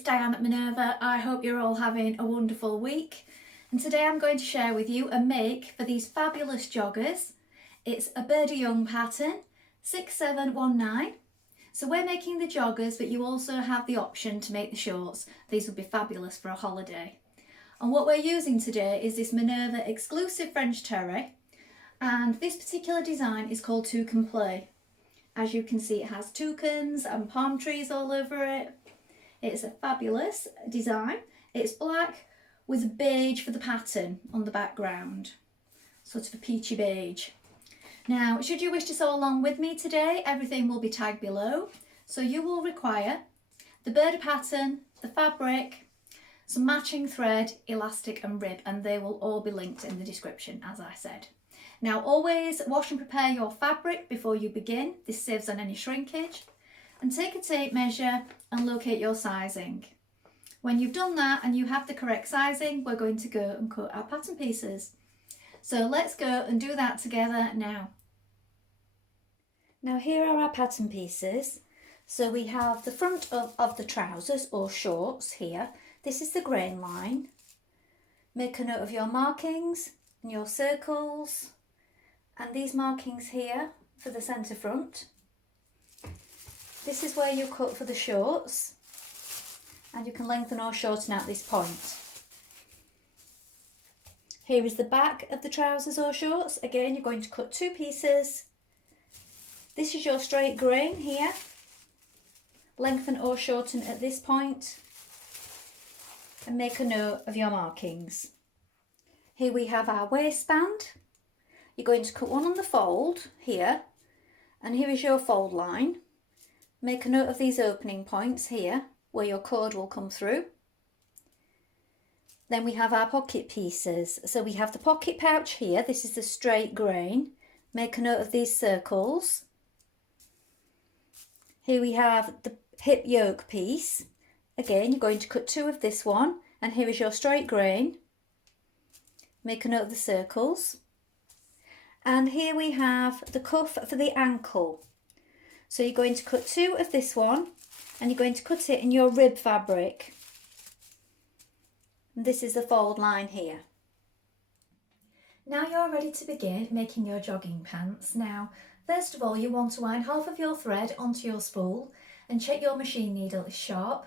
it's Dianne at Minerva. I hope you're all having a wonderful week. And today I'm going to share with you a make for these fabulous joggers. It's a Burda Young pattern, 6719. So we're making the joggers, but you also have the option to make the shorts. These would be fabulous for a holiday. And what we're using today is this Minerva exclusive French terry. And this particular design is called Toucan Play. As you can see, it has toucans and palm trees all over it. It's a fabulous design. It's black with beige for the pattern on the background, sort of a peachy beige. Now, should you wish to sew along with me today, everything will be tagged below. So you will require the Burda pattern, the fabric, some matching thread, elastic and rib, and they will all be linked in the description, as I said. Now, always wash and prepare your fabric before you begin. This saves on any shrinkage. And take a tape measure and locate your sizing. When you've done that and you have the correct sizing, we're going to go and cut our pattern pieces. So let's go and do that together now. Now here are our pattern pieces. So we have the front of the trousers or shorts here. This is the grain line. Make a note of your markings and your circles. And these markings here for the centre front. This is where you cut for the shorts, and you can lengthen or shorten out this point. Here is the back of the trousers or shorts. Again, you're going to cut two pieces. This is your straight grain here. Lengthen or shorten at this point, and make a note of your markings. Here we have our waistband. You're going to cut one on the fold here, and here is your fold line. Make a note of these opening points here where your cord will come through. Then we have our pocket pieces. So we have the pocket pouch here. This is the straight grain. Make a note of these circles. Here we have the hip yoke piece. Again, you're going to cut two of this one, and here is your straight grain. Make a note of the circles. And here we have the cuff for the ankle. So you're going to cut two of this one, and you're going to cut it in your rib fabric. And this is the fold line here. Now you're ready to begin making your jogging pants. Now, first of all, you want to wind half of your thread onto your spool and check your machine needle is sharp.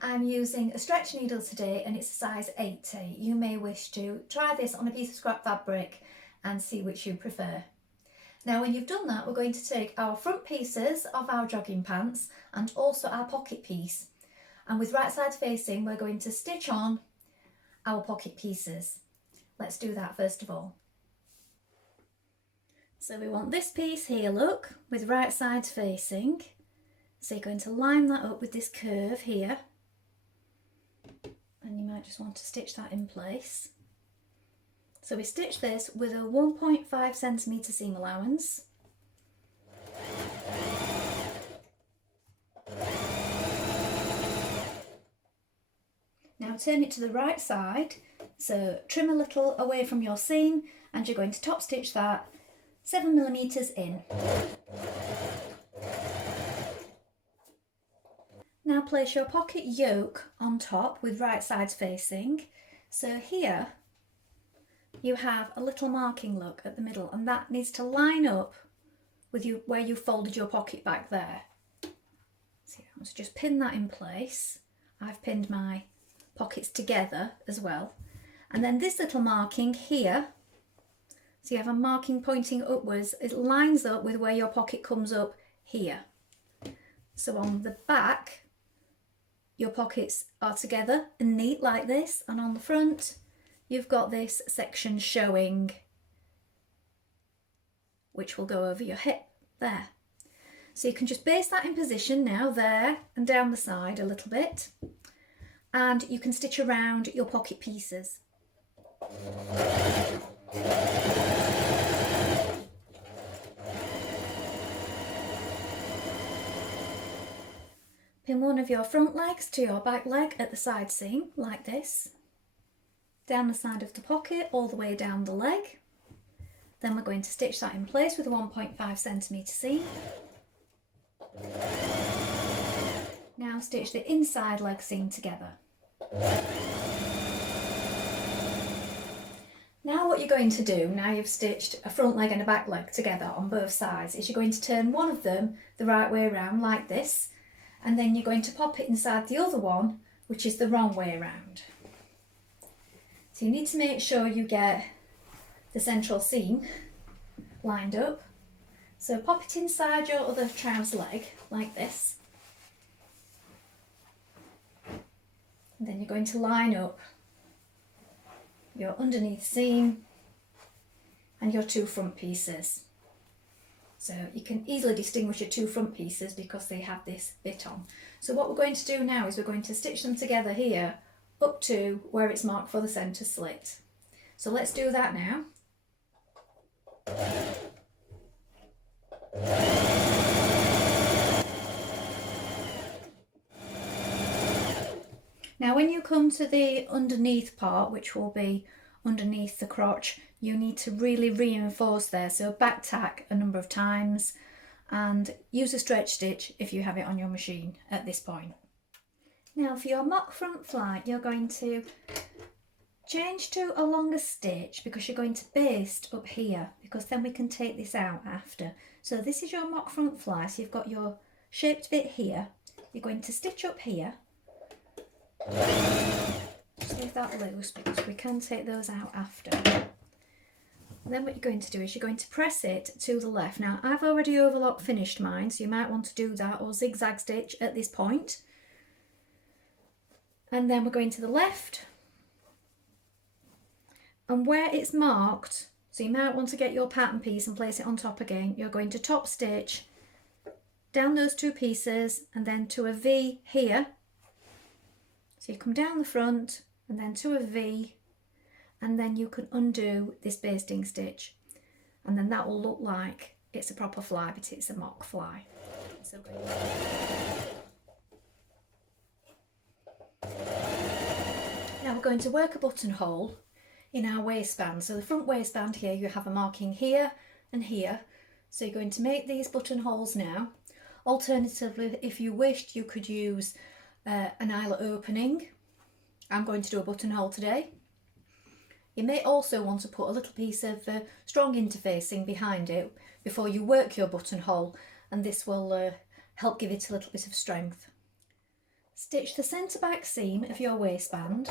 I'm using a stretch needle today and it's a size 80. You may wish to try this on a piece of scrap fabric and see which you prefer. Now when you've done that, we're going to take our front pieces of our jogging pants and also our pocket piece, and with right side facing we're going to stitch on our pocket pieces. Let's do that first of all. So we want this piece here, look, with right side facing. So you're going to line that up with this curve here, and you might just want to stitch that in place. So we stitch this with a 1.5 centimetre seam allowance. Now turn it to the right side, so trim a little away from your seam, and you're going to top stitch that 7mm in. Now place your pocket yoke on top with right sides facing. So here you have a little marking, look, at the middle, and that needs to line up with you where you folded your pocket back there. So I want to just pin that in place. I've pinned my pockets together as well. And then this little marking here, so you have a marking pointing upwards, it lines up with where your pocket comes up here. So on the back, your pockets are together and neat like this, and on the front, you've got this section showing, which will go over your hip there. So you can just base that in position now, there and down the side a little bit, and you can stitch around your pocket pieces. Pin one of your front legs to your back leg at the side seam, like this. Down the side of the pocket, all the way down the leg. Then we're going to stitch that in place with a 1.5 centimetre seam. Now stitch the inside leg seam together. Now what you're going to do, now you've stitched a front leg and a back leg together on both sides, is you're going to turn one of them the right way around like this, and then you're going to pop it inside the other one, which is the wrong way around. So you need to make sure you get the central seam lined up. So pop it inside your other trouser leg like this. And then you're going to line up your underneath seam and your two front pieces. So you can easily distinguish your two front pieces because they have this bit on. So what we're going to do now is we're going to stitch them together here up to where it's marked for the centre slit. So let's do that now. Now when you come to the underneath part, which will be underneath the crotch, you need to really reinforce there. So back tack a number of times and use a stretch stitch if you have it on your machine at this point. Now for your mock front fly, you're going to change to a longer stitch because you're going to baste up here, because then we can take this out after. So this is your mock front fly, so you've got your shaped bit here. You're going to stitch up here. Just leave that loose because we can take those out after. And then what you're going to do is you're going to press it to the left. Now I've already overlock finished mine, so you might want to do that or zigzag stitch at this point. And then we're going to the left, and where it's marked, so you might want to get your pattern piece and place it on top again, you're going to top stitch down those two pieces and then to a V here. So you come down the front and then to a V, and then you can undo this basting stitch, and then that will look like it's a proper fly, but it's a mock fly. So now we're going to work a buttonhole in our waistband. So the front waistband here, you have a marking here and here. So you're going to make these buttonholes now. Alternatively, if you wished, you could use an eyelet opening. I'm going to do a buttonhole today. You may also want to put a little piece of strong interfacing behind it before you work your buttonhole, and this will help give it a little bit of strength. Stitch the centre back seam of your waistband.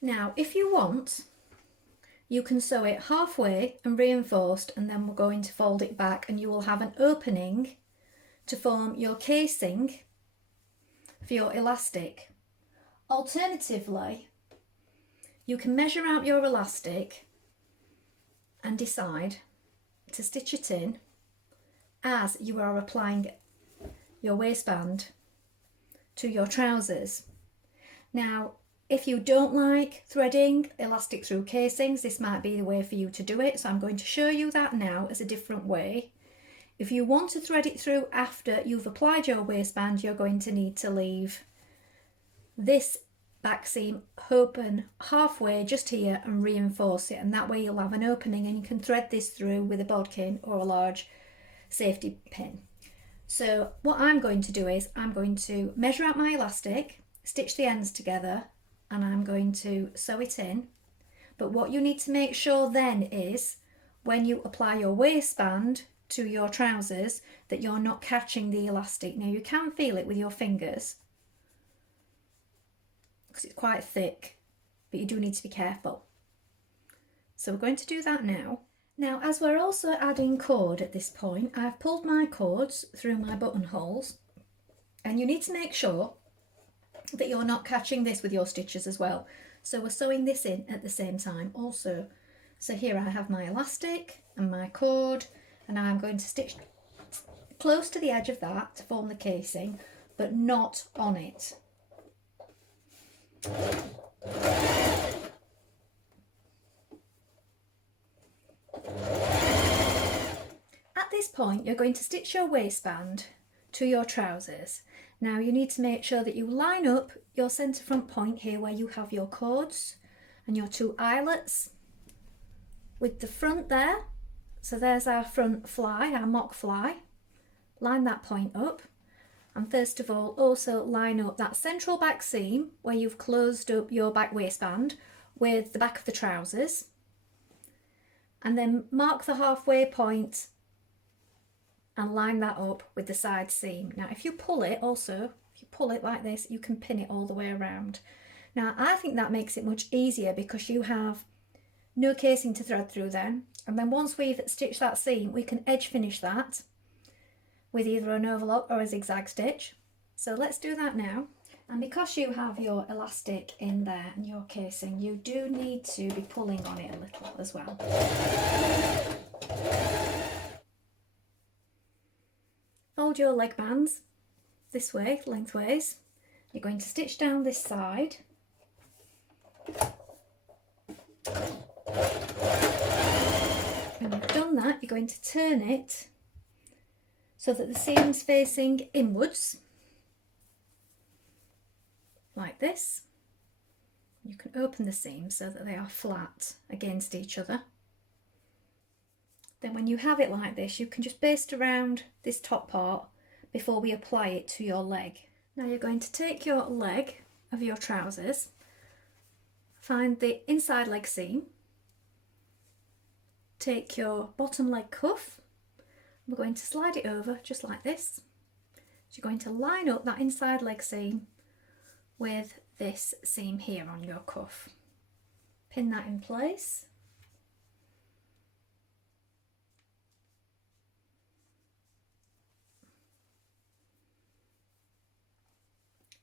Now if you want, you can sew it halfway and reinforced, and then we're going to fold it back and you will have an opening to form your casing for your elastic. Alternatively, you can measure out your elastic and decide to stitch it in as you are applying your waistband to your trousers. Now, if you don't like threading elastic through casings, this might be the way for you to do it. So I'm going to show you that now as a different way. If you want to thread it through after you've applied your waistband, you're going to need to leave this back seam open halfway just here and reinforce it, and that way you'll have an opening and you can thread this through with a bodkin or a large safety pin. So what I'm going to do is I'm going to measure out my elastic, stitch the ends together, and I'm going to sew it in. But what you need to make sure then is when you apply your waistband to your trousers that you're not catching the elastic. Now you can feel it with your fingers because it's quite thick, but you do need to be careful. So we're going to do that now. Now, as we're also adding cord at this point, I've pulled my cords through my buttonholes, and you need to make sure that you're not catching this with your stitches as well. So we're sewing this in at the same time also. So here I have my elastic and my cord, and I'm going to stitch close to the edge of that to form the casing, but not on it. At this point, you're going to stitch your waistband to your trousers. Now you need to make sure that you line up your centre front point here where you have your cords and your two eyelets with the front there. So there's our front fly, our mock fly. line that point up, and first of all also line up that central back seam where you've closed up your back waistband with the back of the trousers, and then mark the halfway point and line that up with the side seam. Now if you pull it like this, you can pin it all the way around. Now I think that makes it much easier because you have no casing to thread through then, and then once we've stitched that seam we can edge finish that with either an overlock or a zigzag stitch. So let's do that now. And because you have your elastic in there and your casing, you do need to be pulling on it a little as well. Fold your leg bands this way, lengthways. You're going to stitch down this side. When you've done that, you're going to turn it so that the seam's facing inwards, like this. You can open the seams so that they are flat against each other. Then when you have it like this, you can just baste around this top part before we apply it to your leg. Now you're going to take your leg of your trousers, find the inside leg seam, take your bottom leg cuff, we're going to slide it over just like this. So you're going to line up that inside leg seam with this seam here on your cuff. Pin that in place.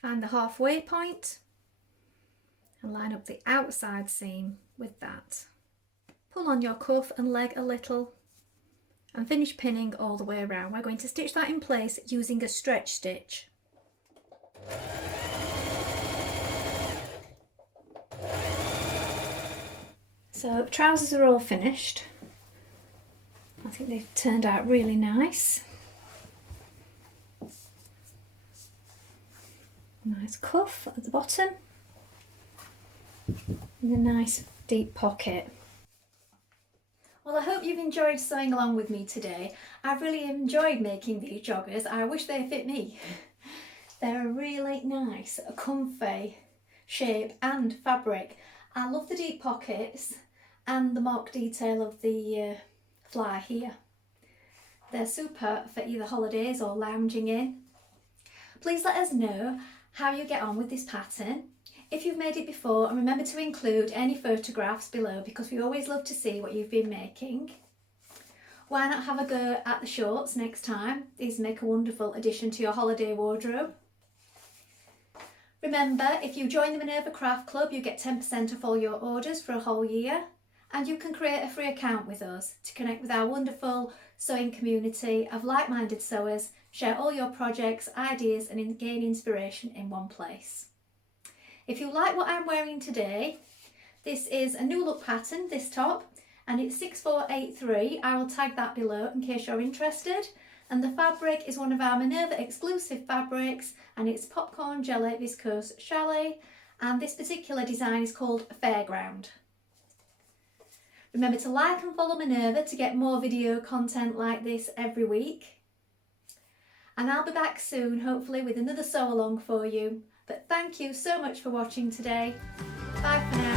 Find the halfway point and line up the outside seam with that. Pull on your cuff and leg a little and finish pinning all the way around. We're going to stitch that in place using a stretch stitch. So trousers are all finished. I think they've turned out really nice. Nice cuff at the bottom and a nice deep pocket. Well, I hope you've enjoyed sewing along with me today. I've really enjoyed making these joggers. I wish they fit me. They're a really nice, comfy shape and fabric. I love the deep pockets and the mock detail of the fly here. They're super for either holidays or lounging in. Please let us know how you get on with this pattern. If you've made it before, and remember to include any photographs below because we always love to see what you've been making. Why not have a go at the shorts next time? These make a wonderful addition to your holiday wardrobe. Remember, if you join the Minerva Craft Club, you get 10% off all your orders for a whole year, and you can create a free account with us to connect with our wonderful sewing community of like-minded sewers, share all your projects, ideas and gain inspiration in one place. If you like what I'm wearing today, this is a new look pattern, this top, and it's 6483. I will tag that below in case you're interested. And the fabric is one of our Minerva exclusive fabrics, and it's popcorn jelly viscose chalet, and this particular design is called Fairground. Remember to like and follow Minerva to get more video content like this every week. And I'll be back soon, hopefully with another sew along for you. But thank you so much for watching today. Bye for now.